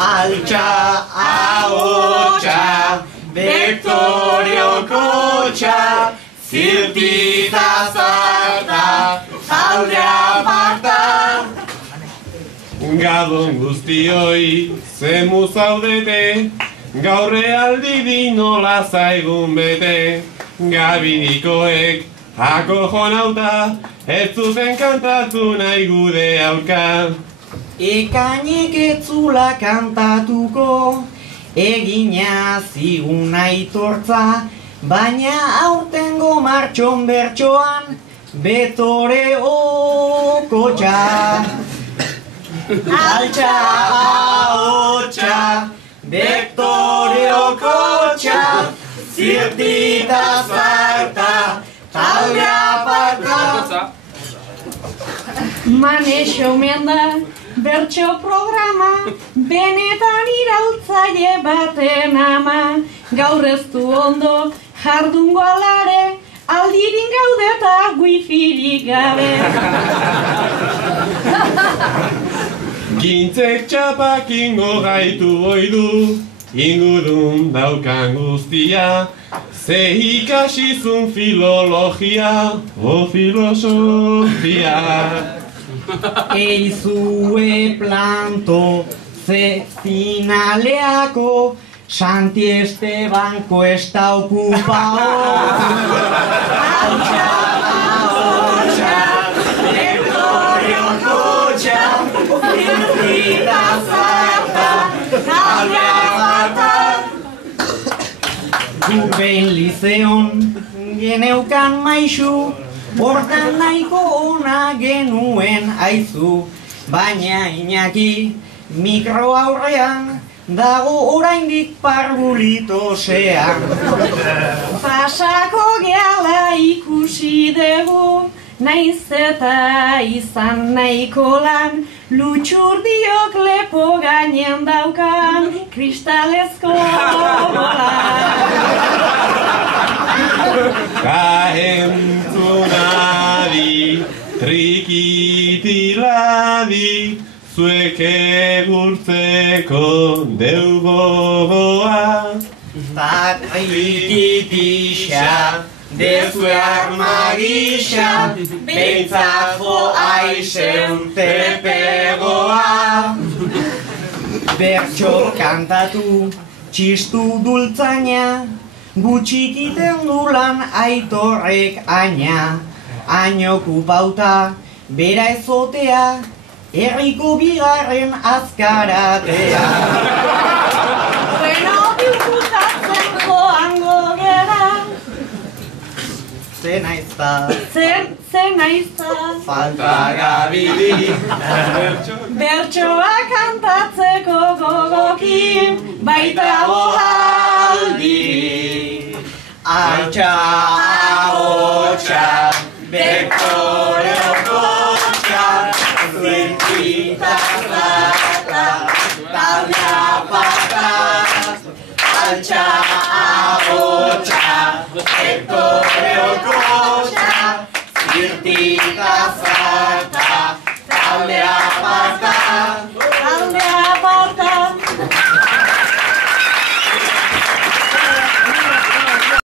Altxa, ahotxa, Bektorioko txa, zirtita zarta, talde aparta. Gabon guztioi, zemu zaudete, gaurre aldi nola zaigun bete. Gabinikoek, hako jonauta, ez zuten kantatu nahi gude aurka. Ekainek etzula kantatuko, egina zigun aitortza, baina aurtengo martxon bertxoan, Betore okotxa. Altxa, ahotxa, Betore okotxa, zirtita zarta, talde aparta. Manexo omen da, bertso programa, benetan iraultzaile baten ama. Gaur ez du ondo, jardungo alare, aldirin gaudeta wifirik gabe. Gintzek txapak ingo gaitu oidu, ingudun daukan guztia, ze ikasizun filologia, o filosofia. Eizue planto, ze finaleako, Santi Estebanko ez da okupao. Altxa, ahotxa, Bektorioko txa, zirtita zarta, talde aparta. Gupen lizeon, geneukan maisu, hortan nahiko ona genuen aizu, baina Iñaki mikro aurrean dago oraindik parbulitosean. Pasako gehala ikusi dugu, naiz eta izan nahiko lan, Lutxurdiok lepo gainen daukan, kristalezko bolan. Entzunadi, trikitiladi, zuek egurtzeko deugoa. Trikitisa, dezue armagisa, behintzako aizen tepegoa. Bertxo kantatu, txistu dultzaina, gutxikiten dulan aitorrek aina. Aino kupauta, bera ezotea, herriko bigarren azkaratea. Bueno, biukutatzen joango gera. Ze naizta, Ze naizta, falta gabili. bertsoa kantatzeko gogokin, baita bohaldi. Altxa, ahotxa, Bektorioko txa, zirtita zarta, talde aparta. Altxa, ahotxa, Bektorioko txa, zirtita zarta, talde aparta.